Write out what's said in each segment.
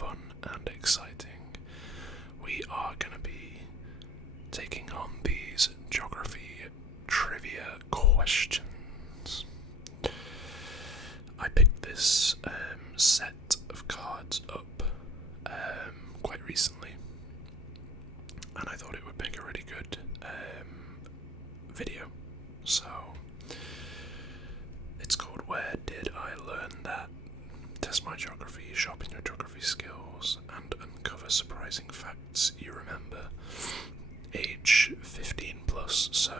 fun and exciting. We are going to be taking on these geography trivia questions. I picked this set of cards up quite recently, and I thought it would make a really good video. So it's called Where Did I Learn That? Test my geography, sharpen your geography skills, and uncover surprising facts you remember. Age 15 plus, so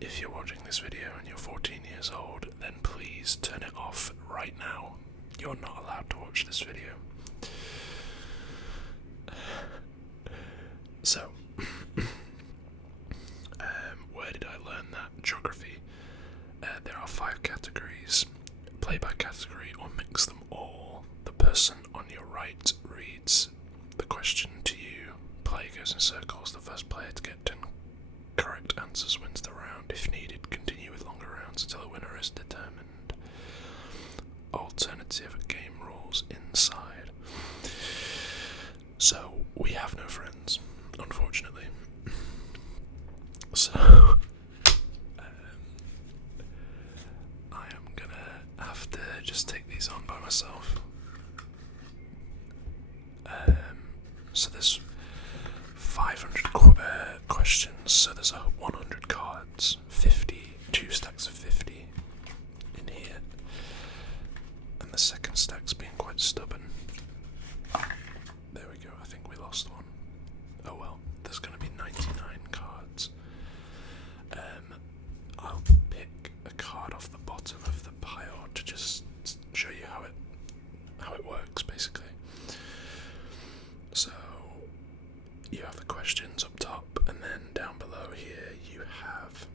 if you're watching this video and you're 14 years old, then please turn it off right now. You're not allowed to watch this video. So, where did I learn that? Geography. There are 5 categories. Play by category or mix them all. The person on your right reads the question to you. Play goes in circles. The first player to get 10 correct answers wins the round. If needed, continue with longer rounds until a winner is determined. Alternative game rules inside. So, we have no friends, unfortunately. So, I am gonna have to just take these on by myself. So there's 500 questions, so there's 100 cards, 2 stacks of 50 in here, and the second stack's being quite stubborn. There we go, I think we lost one. Oh well, there's going to be 99 cards. I'll pick a card off the bottom of the pile to just show you how it works, basically. So you have the questions up top, and then down below here you have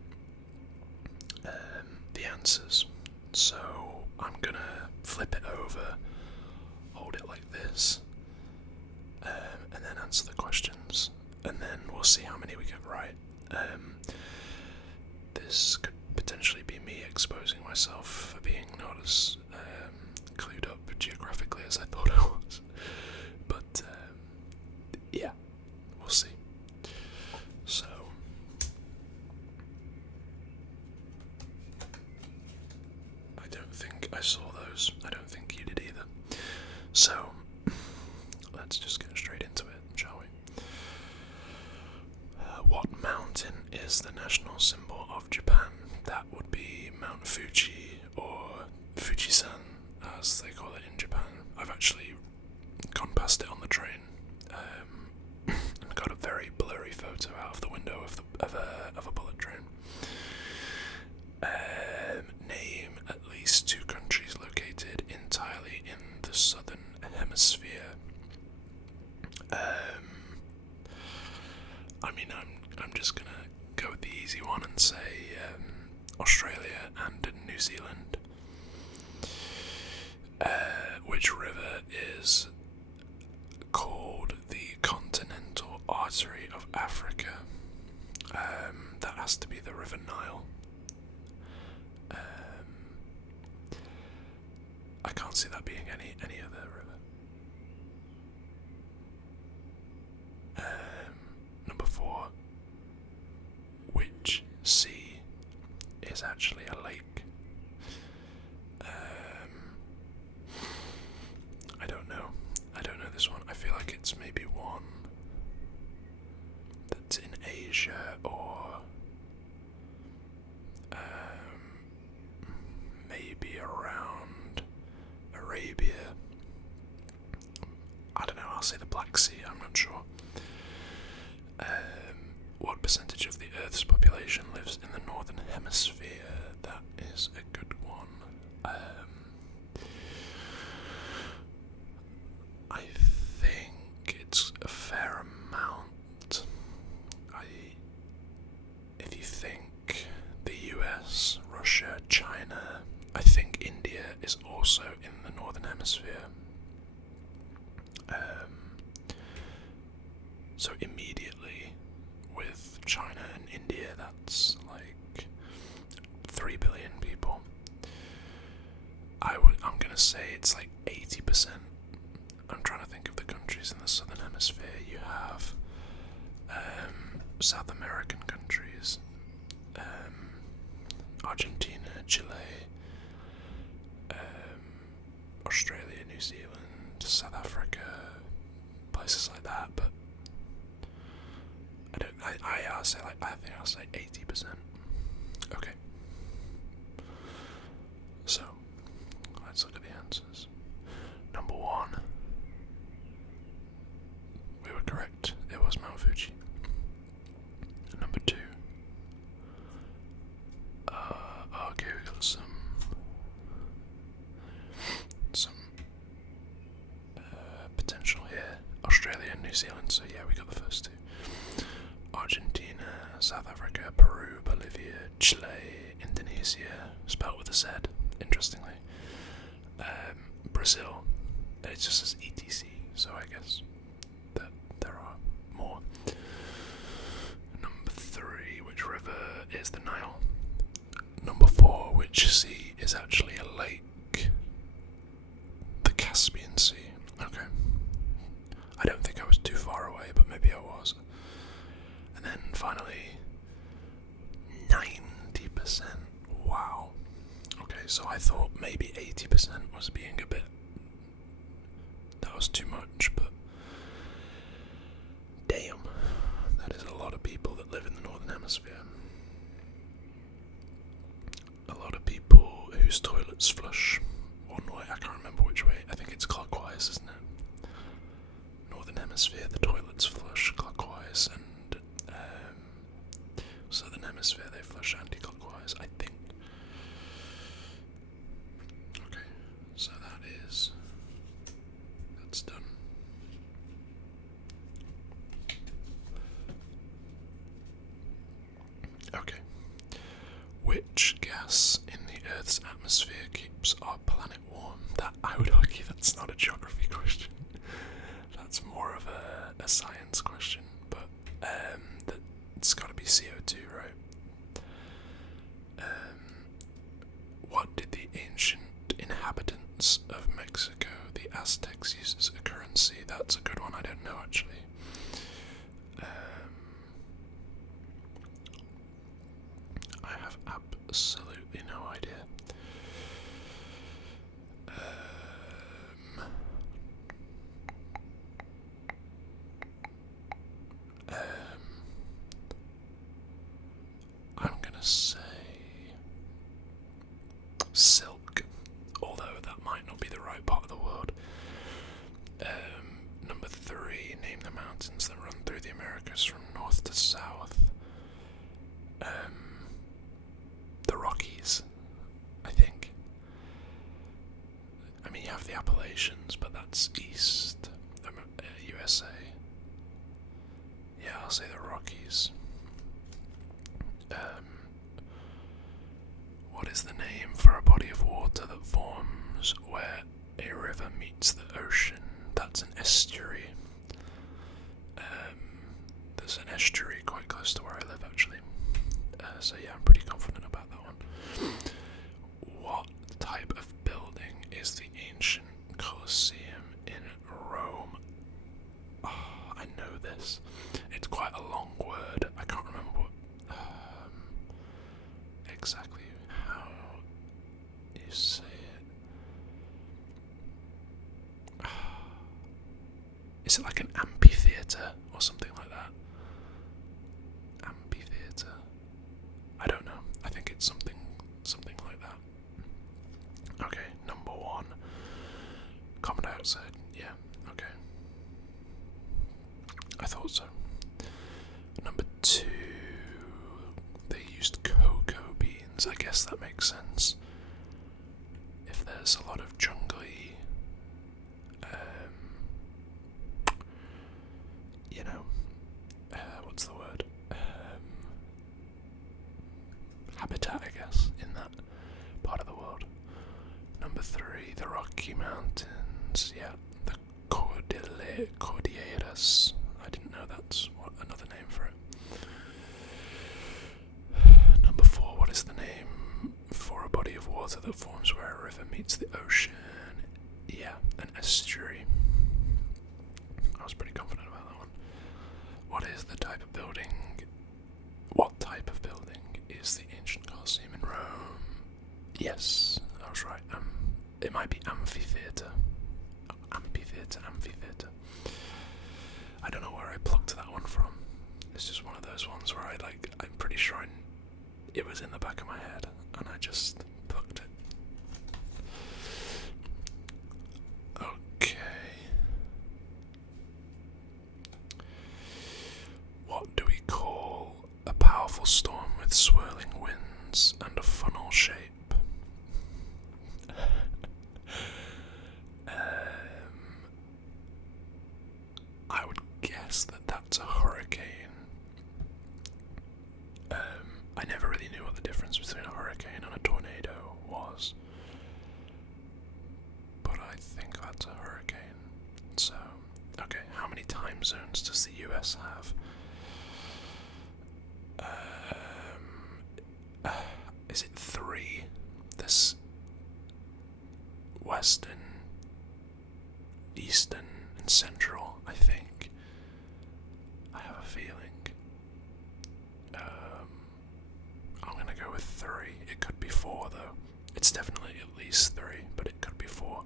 the answers. So I'm gonna flip it over, hold it like this, and then answer the questions, and then we'll see how many we get right. This could potentially be me exposing myself for being not as clued up geographically as I thought I was, but yeah, we'll see. So I don't think I saw those. I don't think you did either. So let's just get straight into it, shall we? What mountain is the national symbol of Japan? That would be Mount Fuji, or Fujisan as they call it in Japan. I've actually gone past it on the train and got a very blurry photo out of the window of a bullet train. Name at least 2 countries located entirely in the southern hemisphere. I mean, I'm just gonna go with the easy one and say Australia and New Zealand. Which river is called the Continental Artery of Africa? That has to be the River Nile. I can't see that being any other river. Number 4. Which sea is actually a lake? I don't know this one. I feel like it's maybe one that's in Asia, or maybe around Arabia. I don't know, I'll say the Black Sea, I'm not sure. What percentage of the Earth's population lives in the northern hemisphere? That is a good one. I think it's a fair amount. If you think the US, Russia, China, I think India is also in the northern hemisphere. So immediately with China and India, that's like 3 billion people. I'm gonna say it's like 80%. I'm trying to think of the countries. countries in the southern hemisphere. You have South American countries, Argentina, Chile, Australia, New Zealand, South Africa, places like that. But I think I'll say 80%. Okay. So let's look at the answers. Number 1. We were correct. It was Mount Fuji. Number 2. Okay, we got some potential here. Australia and New Zealand. So yeah, we got the first 2. Argentina, South Africa, Peru, Bolivia, Chile, Indonesia, spelled with a Z, interestingly. Brazil, it just says ETC, so I guess that there are more. Number 3, which river is the Nile? Number 4, which sea is actually a lake? The Caspian Sea. Okay. I don't think I was too far away, but maybe I was. And then finally, 90%. Wow. Okay, so I thought maybe 80% was being a bit... that was too much, but... damn. That is a lot of people that live in the Northern Hemisphere. A lot of people whose toilets flush one way. I can't remember which way. I think it's clockwise, isn't it? Northern Hemisphere, the toilets flush clockwise, and Southern Hemisphere, they flush anti-clockwise, I think. Okay, so that's done. Okay. Which gas in the Earth's atmosphere keeps our planet warm? That, I would argue, that's not a geography question. That's more of a science question, but it's got to be CO2, right? What did the ancient inhabitants of Mexico, the Aztecs, use as a currency? That's a good one. I don't know, actually. I have absolutely no idea. I'm gonna say silk, although that might not be the right part of the world. Number 3, name the mountains that run through the Americas from north to south. The Rockies, I think. I mean, you have the Appalachians, but that's east, USA. Yeah, I'll say the Rockies. What is the name for a body of water that forms where a river meets the ocean? That's an estuary. There's an estuary quite close to where I live, actually. So yeah, I'm pretty confident about that one. What type of building is the ancient Colosseum in Rome? Oh, I know this. It's quite a long word. I can't remember what exactly how you say it. Is it like an amphitheatre or something like that? Amphitheatre. I don't know. I think it's something like that. Okay, number 1. Carbon dioxide. Yeah, okay. I thought so. Number 2. They used cocoa beans. I guess that makes sense. If there's a lot of jungly, what's the word? Habitat, I guess, in that part of the world. Number 3, the Rocky Mountains. Yeah, the Cordilleras. I didn't know that's another name for it. Number 4, what is the name for a body of water that forms where a river meets the ocean? Yeah, an estuary. was pretty confident about that one. What is the type of building? What type of building is the ancient Colosseum in Rome? Yes, I was right. It might be amphitheatre. Amphitheatre. I don't know where I plucked that one from. It's just one of those ones where I'm pretty sure it was in the back of my head, and I just plucked it. Okay. What do we call a powerful storm with swirling winds and a funnel shape? I would guess that that's a hurricane. I never really knew what the difference between a hurricane and a tornado was, but I think that's a hurricane. So, okay, how many time zones does the US have? Is it 3? This Western, Eastern, and Central, I think. I have a feeling. I'm gonna go with 3. It could be 4 though. It's definitely at least 3, but it could be 4.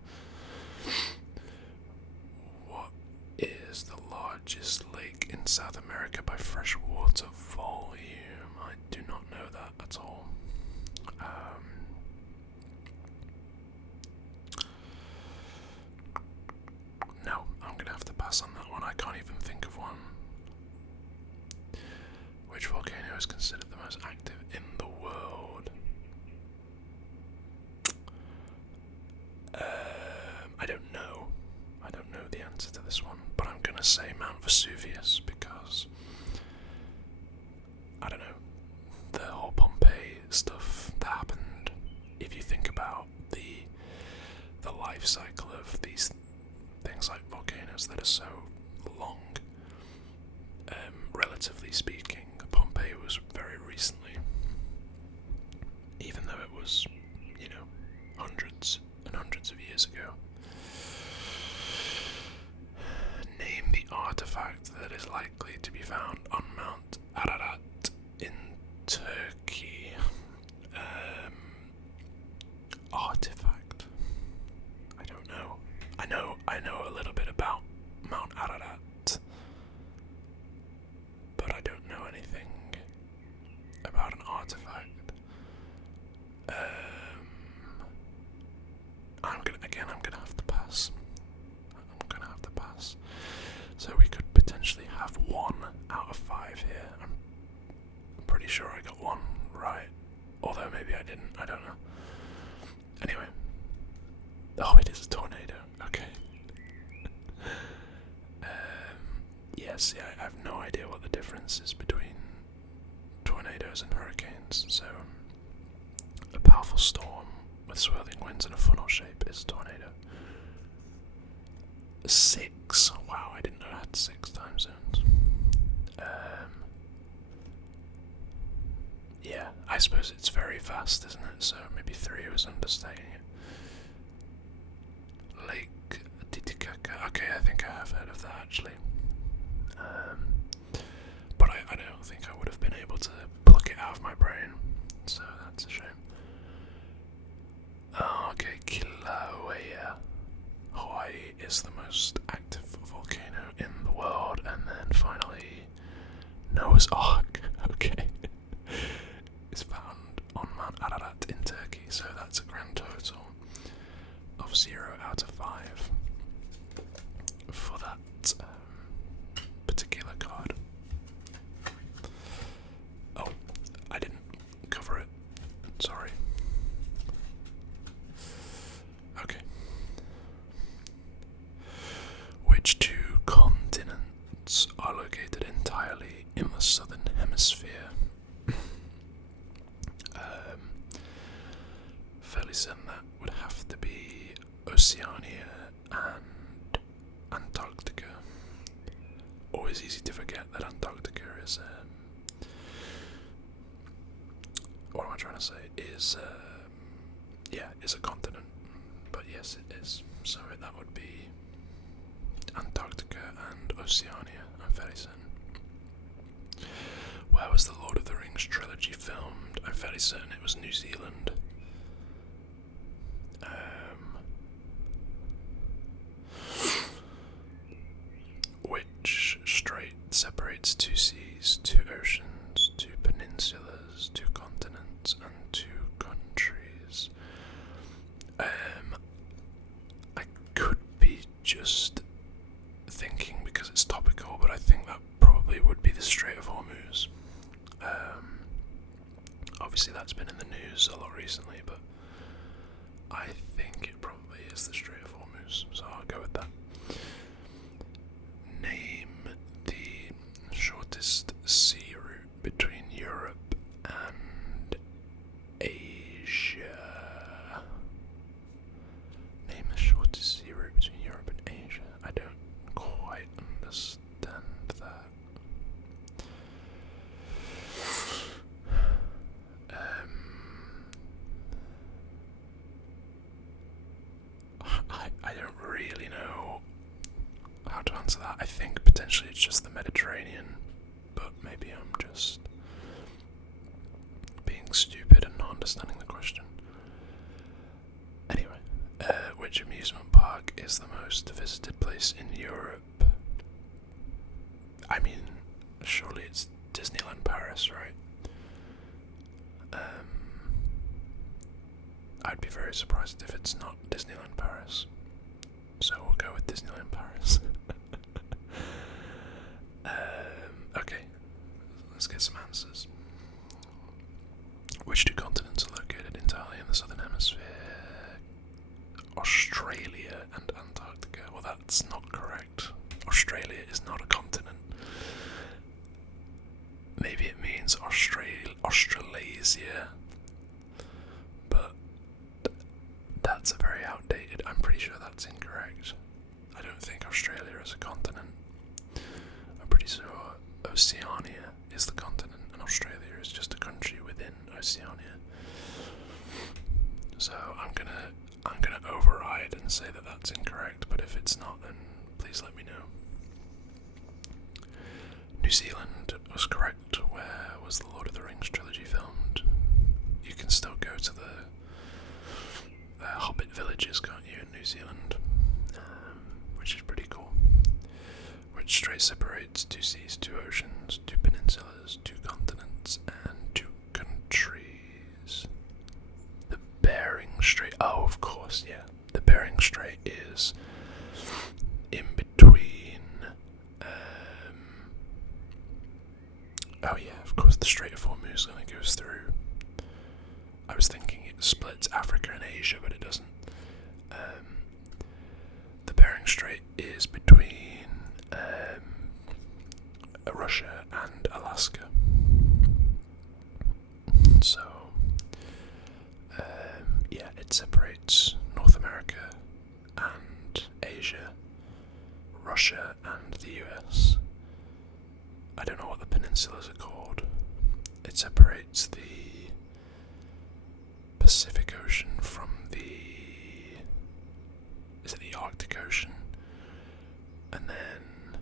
What is the largest lake in South America by freshwater volume? I do not know that at all. No, I'm gonna have to pass on that one. I can't even think of one. Which volcano is considered the most active in the world? I don't know. I don't know the answer to this one, but I'm gonna say Mount Vesuvius because I don't know, the whole Pompeii stuff that happened. If you think about the life cycle of these things like volcanoes that are so long, relatively speaking, Pompeii was very recently, even though it was, hundreds and hundreds of years ago. Name the artifact that is likely to be found on Mount Ararat in Turkey. Artifact. I don't know. I know a little bit about Mount Ararat, but I don't know anything about an artifact. I'm gonna have to pass. So we could potentially have 1 out of 5 here. I'm pretty sure I got 1 right. Although maybe I didn't, I don't know. Anyway. Oh, it is a tornado. Okay. Yes, I have no idea what the difference is between tornadoes and hurricanes. So, a powerful storm with swirling winds and a funnel shape is a tornado. 6. Wow, I didn't know I had 6 time zones. Yeah, I suppose it's very fast, isn't it? So maybe 3 was understating it. Lake Titicaca. Okay, I think I have heard of that actually. But I don't think I would have been able to pluck it out of my brain. So that's a shame. Oh, okay, Kilauea. Hawaii is the most active volcano in the world, and then finally Noah's Ark, okay, is found on Mount Ararat in Turkey, so that's a grand total of 0 out of 5 for that particular card. Oh, I didn't cover it, sorry. Okay. Which 2 continents are located entirely in the southern hemisphere? Fairly certain that would have to be Oceania and Antarctica. Always easy to forget that Antarctica is what am I trying to say? Is a continent. But yes, it is. So that would be Antarctica and fairly certain it was New Zealand. Which strait separates two seas, two oceans, two peninsulas, two continents, and two countries? I could be just thinking because it's topical, but I think that probably would be the Strait of Hormuz. Obviously that's been in the news a lot recently, but I think it probably is the Strait of Hormuz, so I'll go with that. Name the shortest sea route between Europe and Asia. Name the shortest sea route between Europe and Asia. I don't quite understand that. I don't really know how to answer that. I think potentially it's just the Mediterranean, but maybe I'm just being stupid and not understanding the question. Anyway, which amusement park is the most visited place in Europe? I mean, surely it's Disneyland Paris, right? I'd be very surprised if it's not Disneyland Paris. So we'll go with Disneyland Paris. Okay, let's get some answers. Which two continents are located entirely in the southern hemisphere? Australia and Antarctica. Well, that's not correct. Australia is not a continent. Maybe it means Australasia, but that's a very outdated. I'm pretty sure that's incorrect. I don't think Australia is a continent. I'm pretty sure Oceania is the continent and Australia is just a country within Oceania. So I'm gonna override and say that that's incorrect, but if it's not, then please let me know. New Zealand was correct. Where was the Lord of the Rings trilogy filmed? You can still go to the Hobbit villages, can't you, in New Zealand? Which is pretty cool. Which strait separates two seas, two oceans, two peninsulas, two continents, and two countries? The Bering Strait. Oh, of course, yeah. The Bering Strait is in between. Oh yeah, of course, the Strait of Hormuz only goes through. I was thinking it splits Africa and Asia, but it doesn't. The Bering Strait is between Russia and Alaska. So, yeah, it separates North America and Asia, Russia and the US. I don't know what the peninsulas are called. It separates the Pacific Ocean from the Arctic Ocean, and then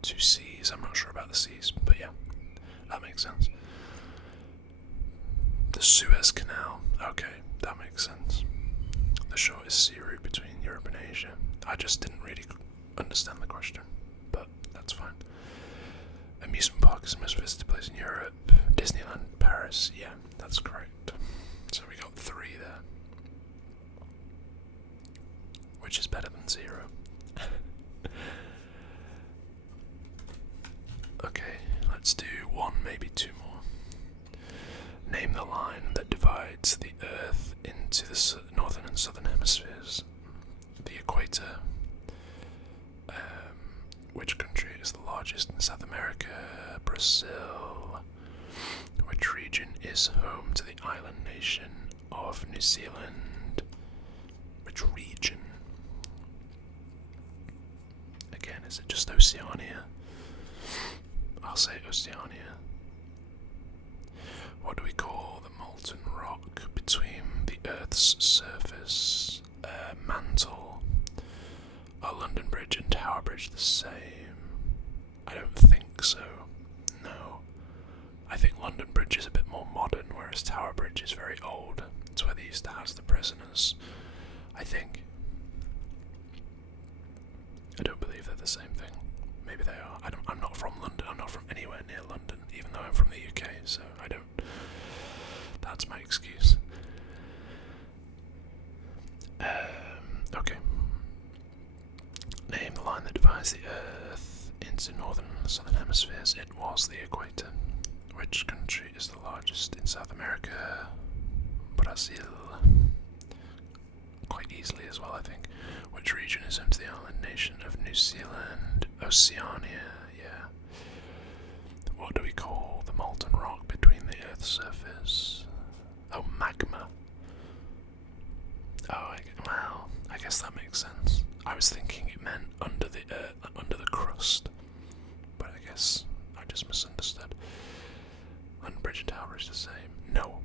two seas. I'm not sure about the seas, but yeah, that makes sense. The Suez Canal. Okay, that makes sense. The shortest sea route between Europe and Asia. I just didn't really understand the question, but that's fine. Amusement park is the most visited place in Europe. Disneyland Paris. Yeah, that's correct. So we got 3 there, which is better than 0. Okay, let's do 1, maybe 2 more. Name the line that divides the Earth into the northern and southern hemispheres. The equator. Which country is the largest in South America? Brazil. Which region is home to the island nation of New Zealand? Which region? Again, is it just Oceania? I'll say Oceania. What do we call the molten rock between the Earth's surface, mantle? Are London Bridge and Tower Bridge the same? I don't think so. No. I think London Bridge is a bit more modern, whereas Tower Bridge is very old. It's where they used to house the prisoners, I think. I don't believe they're the same thing. Maybe they are. I'm not from London. I'm not from anywhere near London, even though I'm from the UK, so I don't. That's my excuse. Okay. Name the line that divides the Earth into northern and southern hemispheres. It was the equator. Which country is the largest in South America? Brazil. Quite easily as well, I think. Which region is home to the island nation of New Zealand? Oceania, yeah. What do we call the molten rock between the Earth's surface? Oh, magma. Oh, well, I guess that makes sense. I was thinking it meant under the crust, but I guess I just misunderstood. London Bridge and Tower is the same. No.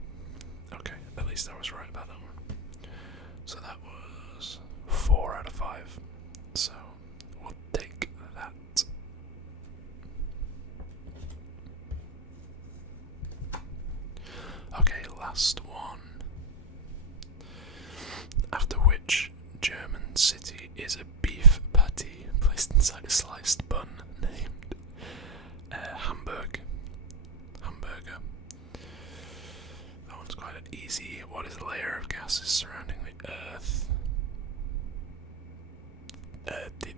Okay, at least I was right about that one. So that was 4 out of 5. So we'll take that. Okay, last one. After which German city is a beef patty placed inside a sliced bun named Hamburger. That one's quite easy. What is the layer of gases surrounding the Earth?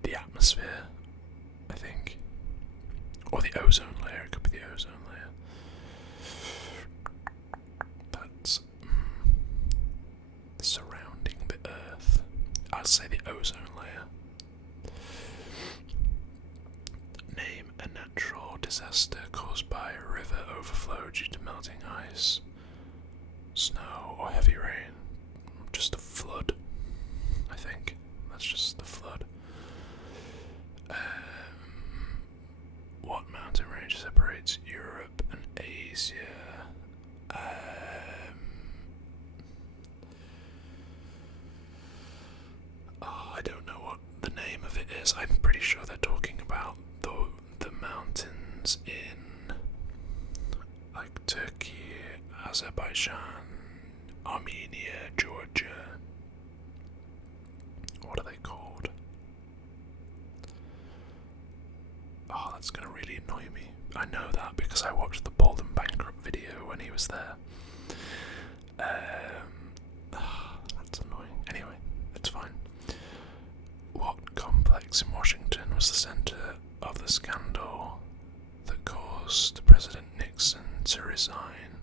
The atmosphere, I think. Or the ozone layer. It could be the ozone layer. That's surrounding the Earth. I'd say the ozone layer. Name a natural disaster caused by a river overflow due to melting ice, snow, or heavy rain. Just a flood, I think. That's just the flood. What mountain range separates Europe and Asia? I don't know what the name of it is. I'm pretty sure they're talking about the mountains in like Turkey, Azerbaijan, Armenia, Georgia. What are they called? Oh, that's gonna really annoy me. I know that because I watched the Bald and Bankrupt video when he was there. That's annoying. Anyway, it's fine. What complex in Washington was the center of the scandal that caused President Nixon to resign?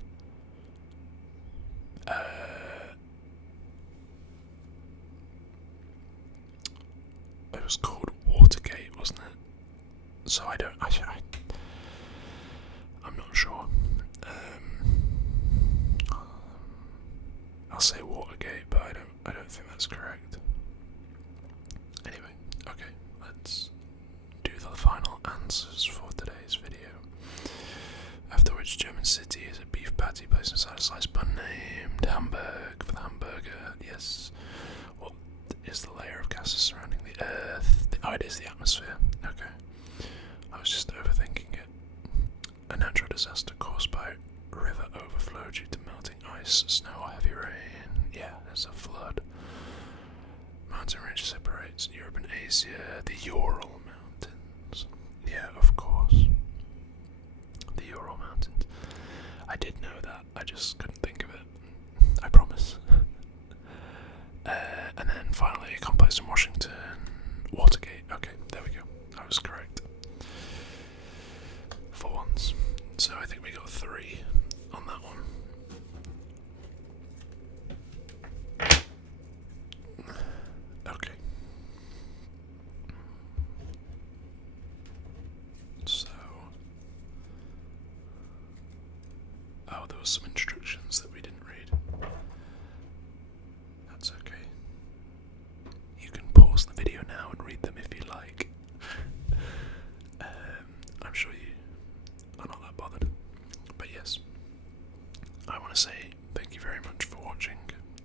It was called Watergate, wasn't it? So I'm not sure. I'll say Watergate, but I don't think that's correct. Anyway, okay, let's do the final answers for today's video. After which German city is a beef patty placed inside a sliced bun named Hamburg for the hamburger? Yes. What is the layer of gases surrounding the Earth? Oh, it is the atmosphere. Okay. I was just overthinking it. A natural disaster caused by river overflow due to melting ice, snow, or heavy rain. Yeah, there's a flood. Mountain range separates Europe and Asia. The Ural Mountains. Yeah, of course. The Ural Mountains. I did know that. I just couldn't think of it. I promise. And then finally, a complex in Washington. Watergate. Okay, there we go. I was correct. For once. So I think we got 3 on that one. Okay. So. Oh, there was some instructions that we didn't read. That's okay. You can pause the video now and read them if you like. I'm sure you are not that bothered. But yes, I want to say thank you very much for watching.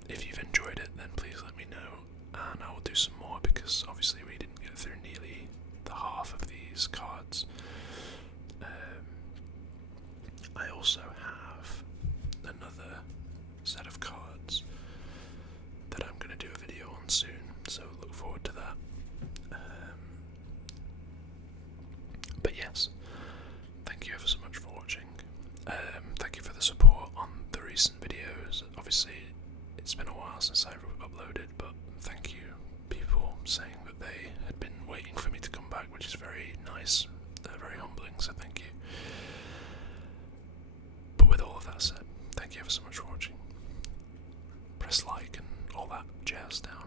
If you've enjoyed it, then please let me know, and I will do some more because obviously we didn't get through nearly the half of these cards. I also nice. They're very humbling, so thank you. But with all of that said, thank you ever so much for watching. Press like and all that jazz down